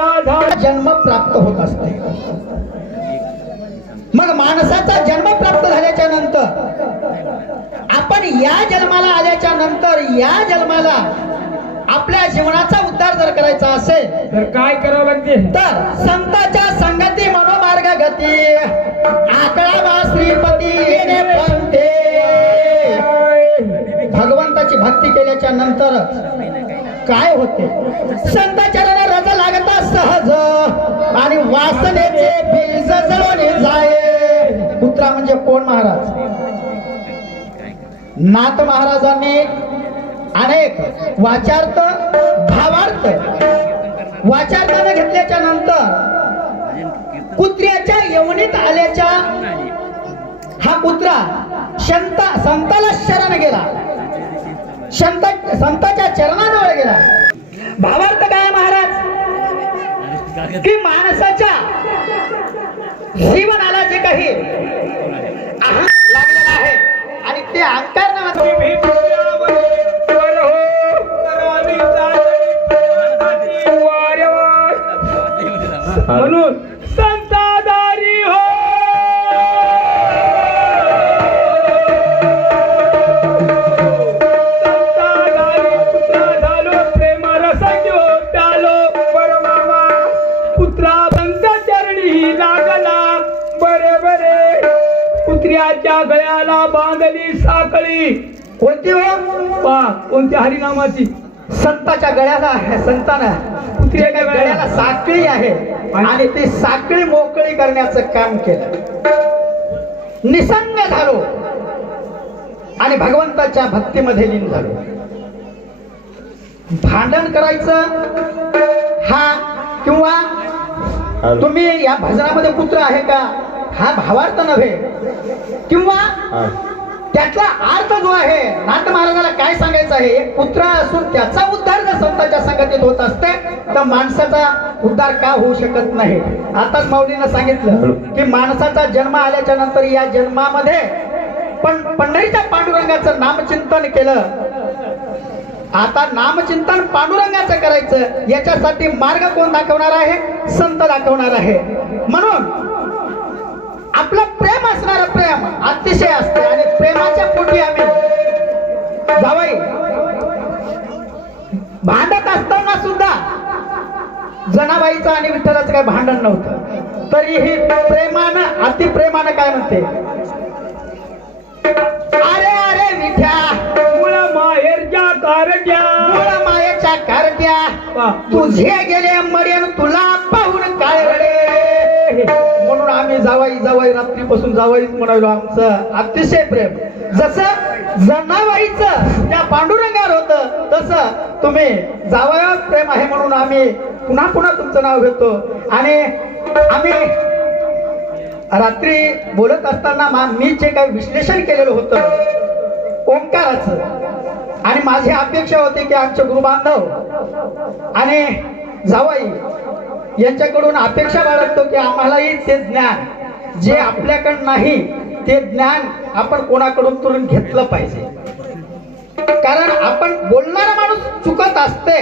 पुत्र जन्म प्राप्त होत असते. मग माणसाचा जन्म प्राप्त झाल्याच्या नंतर आपण या जन्माला आल्याच्या नंतर या जन्माला आपल्या जीवनाचा उद्धार जर करायचा असेल तर काय करावं लागते? तर संतांच्या संगती मनोमार्ग गती आकळावा श्रीपती येणे पंथे. भगवंताची भक्ती केल्याच्या नंतर काय होते? संतांच्या रज लागता सहज आणि वासनेचे बीज जळून जाये. पुत्रा म्हणजे कोण? महाराज नाथ महाराजांनी अनेक वाचार्थ भावार्थ वाचार्थाने घेतल्याच्या नंतर कुत्र्याच्या यवनीत आल्याच्या हा कुत्रा संताला शरण गेला, संताच्या चरणाजवळ गेला. भावार्थ काय महाराज? की माणसाच्या जीवनाला जे काही अहंकार लागलेला आहे आणि ते अहंकार म्हणून संतादारी हो. संतादारी पुत्रा झालो प्रेमाला संजो त्यालो परमामा पुत्रा बंद चरणी लागला बरे बरे. कुत्र्याच्या गळ्याला बांधली साखळी. कोणती हो? कोणत्या हरिनामाची? संताच्या गळ्याला संतानं कुत्र्याच्या गळ्याला साखळी आहे आणि ती साखळी मोकळी करण्याचं काम केलं. निसंग झालो आणि भगवंताच्या भक्तीमध्ये लीन झालो. भांडण करायचं हा किंवा तुम्ही या भजनामध्ये कुत्रा आहे का हा भावार्थ नव्हे, किंवा त्यातला अर्थ जो आहे नाथ महाराजाला काय सांगायचं आहे? एक पुत्र असून त्याचा उद्धार जर संतांच्या संगतीत होत असते तर माणसाचा उद्धार का होऊ शकत नाही? आताच माऊलीनं सांगितलं की माणसाचा जन्म आल्याच्या नंतर या जन्मामध्ये पंढरीच्या पांडुरंगाचं नामचिंतन केलं. आता नामचिंतन पांडुरंगाचं करायचं, याच्यासाठी मार्ग कोण दाखवणार आहे? संत दाखवणार आहे. म्हणून आपलं प्रेम असणार प्रेम अतिशय असते आणि प्रेमाच्या पोटी आम्ही जावई भांडत असताना सुद्धा जनाबाईचं आणि विठ्ठलाचं काही भांडण नव्हतं, तरीही प्रेमानं अतिप्रेमानं काय म्हणते? अरे अरे विठ्या मूळ माहेरच्या कारट्या, मूळ मायेच्या कारट्या तुझे गेले मरेन तुला पाहून काय रडे. म्हणून आम्ही जावाई जावाई रात्रीपासून जावाईच म्हणालो. आमचं अतिशय प्रेम जसं जनाबाईचं त्या पांडुरंगावर होतं तसं तुम्ही जावयावर प्रेम आहे म्हणून आम्ही पुन्हा पुन्हा तुमचं नाव घेतो. आणि आम्ही रात्री बोलत असताना मी जे काही विश्लेषण केलेलं होतं ओंकाराचं, आणि माझी अपेक्षा होती की आमचे गुरुबांधव आणि जावाई यांच्याकडून अपेक्षा बाळगतो की आम्हालाही ते ज्ञान जे आपल्याकडं नाही ते ज्ञान आपण कोणाकडून तरी घेतलं पाहिजे. कारण आपण बोलणारा माणूस चुकत असते,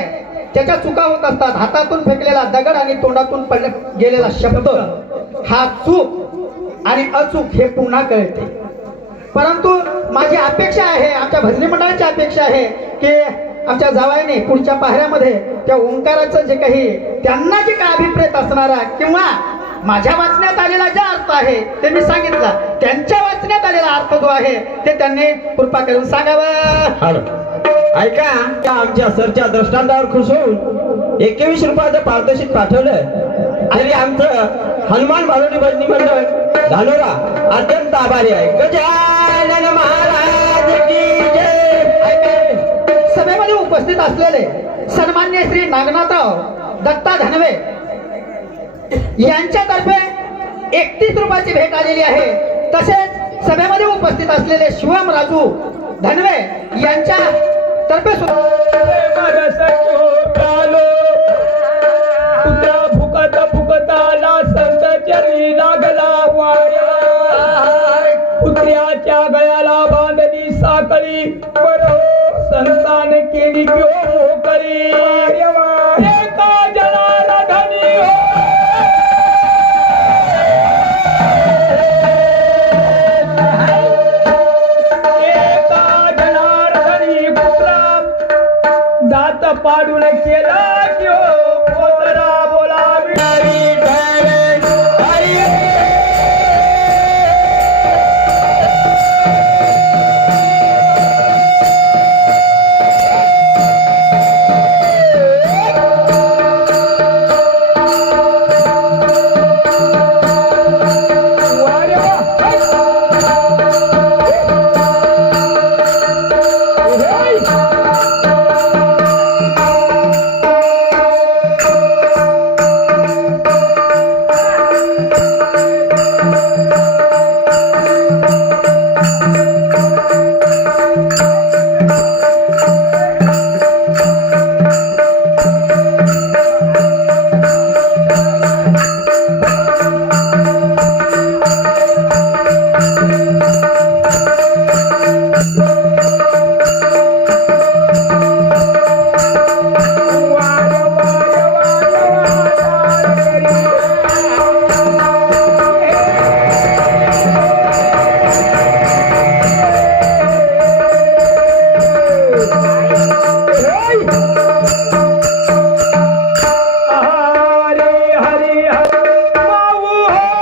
त्याच्या चुका होत असतात. हातातून फेकलेला दगड आणि तोंडातून गेलेला शब्द हा चूक आणि अचूक हे पुन्हा कळते. परंतु माझी अपेक्षा आहे, आमच्या भजनी मंडळाची अपेक्षा आहे की आमच्या जावाईने पुढच्या पाहऱ्यामध्ये त्या ओंकाराचं जे काही त्यांना जे काही अभिप्रेत असणारा किंवा माझ्या वाचण्यात आलेला जो अर्थ आहे ते मी सांगितला, त्यांच्या वाचण्यात आलेला अर्थ जो आहे ते त्यांनी कृपा करून सांगावं. ऐका, आमच्या सरच्या दृष्टांतावर खुश होऊन 21 रुपयाचं पारितोषिक पाठवलं आणि आमचं हनुमान भालोडी भजनी मंडळ धानोरा अत्यंत आभारी आहे. गजानन महाराज की जय. सभेमध्ये उपस्थित असलेले सन्मान्य श्री नागनाथराव दत्ता धनवे यांच्यातर्फे 31 रुपयाची भेट आलेली आहे. तसेच सभेमध्ये उपस्थित असलेले शिवम राजू धनवे यांच्या तर्फे फुकता फुकताला संत चरणी लागला वाया, कुत्र्याच्या गळ्याला बांधली साखळी. बरो संतान केली